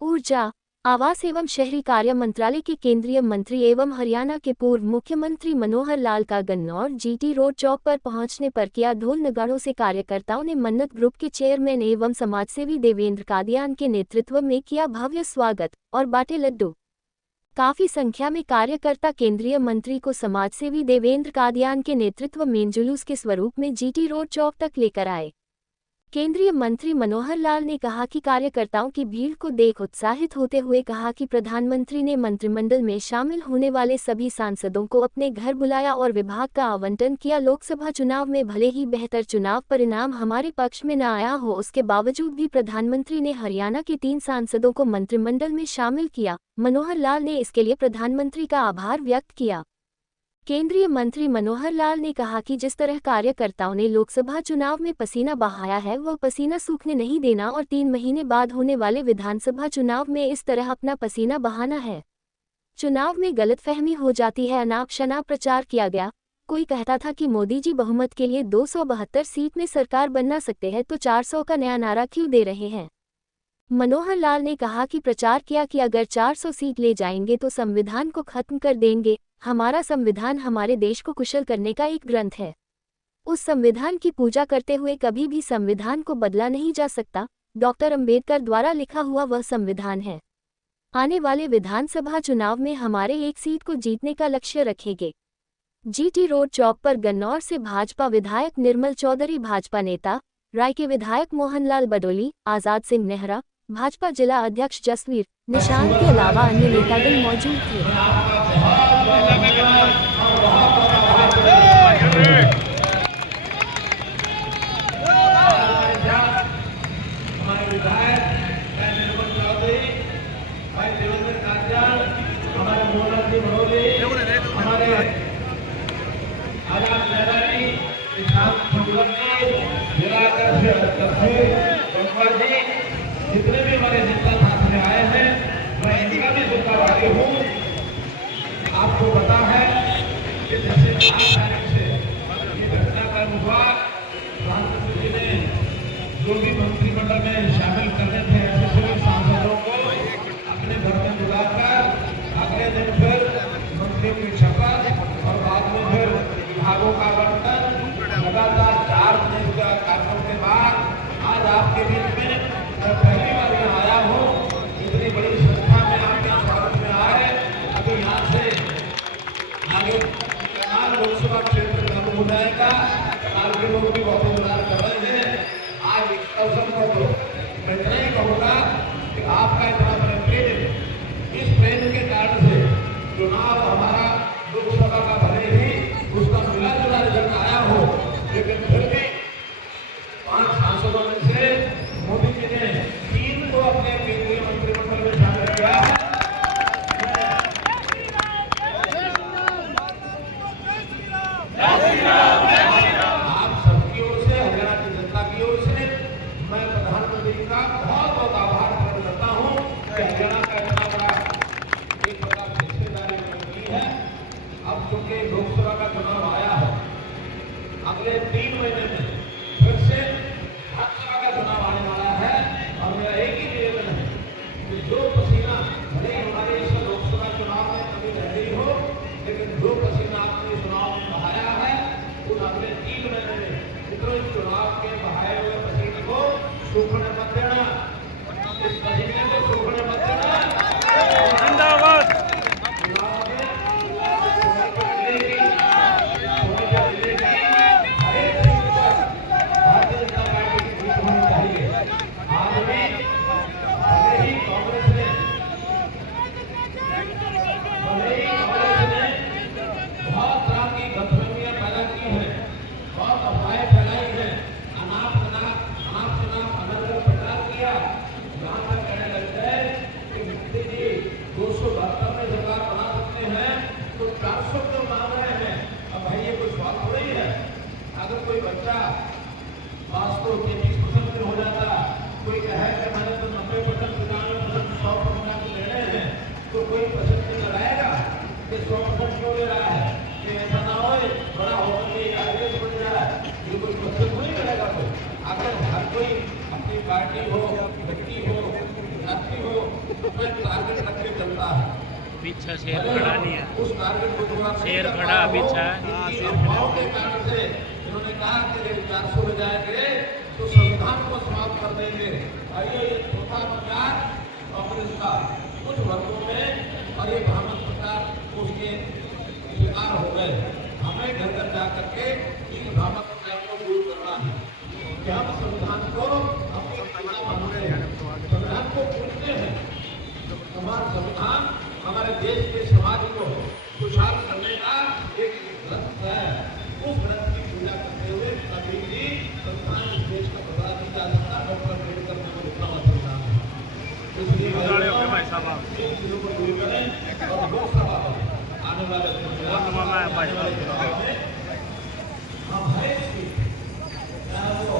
ऊर्जा, आवास एवं शहरी कार्य मंत्रालय के केंद्रीय मंत्री एवं हरियाणा के पूर्व मुख्यमंत्री मनोहर लाल का गन्नौर जीटी रोड चौक पर पहुंचने पर किया ढोल नगाड़ों से कार्यकर्ताओं ने मन्नत ग्रुप के चेयरमैन एवं समाजसेवी देवेंद्र कादियान के नेतृत्व में किया भव्य स्वागत और बांटे लड्डू। काफी संख्या में कार्यकर्ता केंद्रीय मंत्री को समाजसेवी देवेंद्र कादियान के नेतृत्व में जुलूस के स्वरूप में जीटी रोड चौक तक लेकर आए। केंद्रीय मंत्री मनोहर लाल ने कहा कि कार्यकर्ताओं की भीड़ को देख उत्साहित होते हुए कहा कि प्रधानमंत्री ने मंत्रिमंडल में शामिल होने वाले सभी सांसदों को अपने घर बुलाया और विभाग का आवंटन किया। लोकसभा चुनाव में भले ही बेहतर चुनाव परिणाम हमारे पक्ष में न आया हो, उसके बावजूद भी प्रधानमंत्री ने हरियाणा के 3 सांसदों को मंत्रिमंडल में शामिल किया। मनोहर लाल ने इसके लिए प्रधानमंत्री का आभार व्यक्त किया। केंद्रीय मंत्री मनोहर लाल ने कहा कि जिस तरह कार्यकर्ताओं ने लोकसभा चुनाव में पसीना बहाया है, वह पसीना सूखने नहीं देना और 3 महीने बाद होने वाले विधानसभा चुनाव में इस तरह अपना पसीना बहाना है। चुनाव में गलतफहमी हो जाती है। अनाप शनाप प्रचार किया गया। कोई कहता था कि मोदी जी बहुमत के लिए 272 सीट में सरकार बनना सकते हैं, तो 400 का नया नारा क्यों दे रहे हैं। मनोहर लाल ने कहा कि प्रचार किया कि अगर 400 सीट ले जाएंगे तो संविधान को खत्म कर देंगे। हमारा संविधान हमारे देश को कुशल करने का एक ग्रंथ है। उस संविधान की पूजा करते हुए कभी भी संविधान को बदला नहीं जा सकता। डॉक्टर अंबेडकर द्वारा लिखा हुआ वह संविधान है। आने वाले विधानसभा चुनाव में हमारे 1 सीट को जीतने का लक्ष्य रखेंगे। जीटी रोड चौक पर गन्नौर से भाजपा विधायक निर्मल चौधरी, भाजपा नेता राय के विधायक मोहनलाल बडोली, आजाद सिंह नेहरा, भाजपा जिला अध्यक्ष जसवीर निशान के अलावा अन्य नेतागण मौजूद थे। जितने भी हमारे नेता साथ में आए हैं, मैं इनका भी जिम्मेदारी हूँ। आपको पता है कि जैसे 8 तारीख से ये घटनाक्रम हुआ, प्रधानमंत्री जी ने जो भी मंत्रिमंडल में शामिल करने थे ऐसे सभी सांसदों को अपने घर में बुलाकर अगले दिन फिर मंत्रियों की शपथ और बाद में फिर विभागों का आवंटन, लगातार 4 दिन का कार्यक्रम के बाद आज आपके बीच में मैं पहली बार यहाँ आया हूँ। इतनी बड़ी संख्या में आपके स्वागत में आए। अभी यहाँ से आगे कनाल लोकसभा क्षेत्र खत्म हो जाएगा। कनाल के लोग भी बहुत इंतजार कर रहे हैं। आज इस अवसर पर तो मैं इतना ही कहूँगा कि आपका इतना बड़ा प्रेम, इस प्रेम के कारण से चुनाव हमारा लोकसभा का भले ही उसका मिला जुला रिजल्ट आया हो, लेकिन फिर भी 5 सांसदों में से मोदी जी ने 3 को अपने केंद्रीय मंत्रिमंडल में शामिल किया है। आप सबकी ओर से, हरियाणा की जनता की ओर से मैं प्रधानमंत्री का बहुत बहुत आभार प्रकट करता हूँ कि हरियाणा का इतना बड़ा एक प्रकार से हिस्सेदारी की है। अब चूंकि लोकसभा का चुनाव आया है, अगले 3 महीने में फिर से विधानसभा का चुनाव आने वाला है और मेरा एक ही निवेदन है कि जो पसीना भले हमारे इस लोकसभा चुनाव में कभी रह गई हो, लेकिन जो पसीना आपने चुनाव में बहाया है, उन अगले 3 महीने में इतने चुनाव के बहाए हुए पसीने को सूखने मत देना। इस पसीने को सूखने मत देना। जिंदाबाद। अगर कोई बच्चा वास्तव के 20% हो जाता, कोई कहे कि मैंने तो 90%, 95%, 100% लेने हैं, तो कोई पसंद नहीं लगाएगा कि 100% क्यों ले रहा है। कि ऐसा ना हो बड़ा होकर के आगे बढ़ जाए, ये कोई पसंद नहीं करेगा। तो अगर हर कोई अपनी पार्टी हो, व्यक्ति हो, जाति हो, अपना टारगेट रख के चलता है। पीछे शेर खड़ा नहीं है, उस टारगेट को पूरा शेर खड़ा पीछे। अफवाहों के कारण से इन्होंने कहा कि यदि 400 हो जाएंगे तो संविधान को समाप्त कर देंगे। आइए ये चौथा प्रचार कांग्रेस का कुछ वर्गों में और ये भ्रामक प्रचार उसके शिकार हो गए। हमें घर घर जा करके इन भ्रामक प्रचार को दूर करना है कि हम संविधान को अपनी पिता मानते हैं, संविधान को पूछते हैं। हमारा संविधान हमारे देश के समाज को खुशहाल करने का एक ग्रंथ है। उस ग्रंथ की पूजा करते हुए कभी भी संविधान इस देश का बदला नहीं जा सकता। डॉक्टर अम्बेडकर ने लिखा हुआ संविधान है। इसलिए इन चीजों को दूर करें और लोकसभा में आने वाले हम हर एक चीज चाहे वो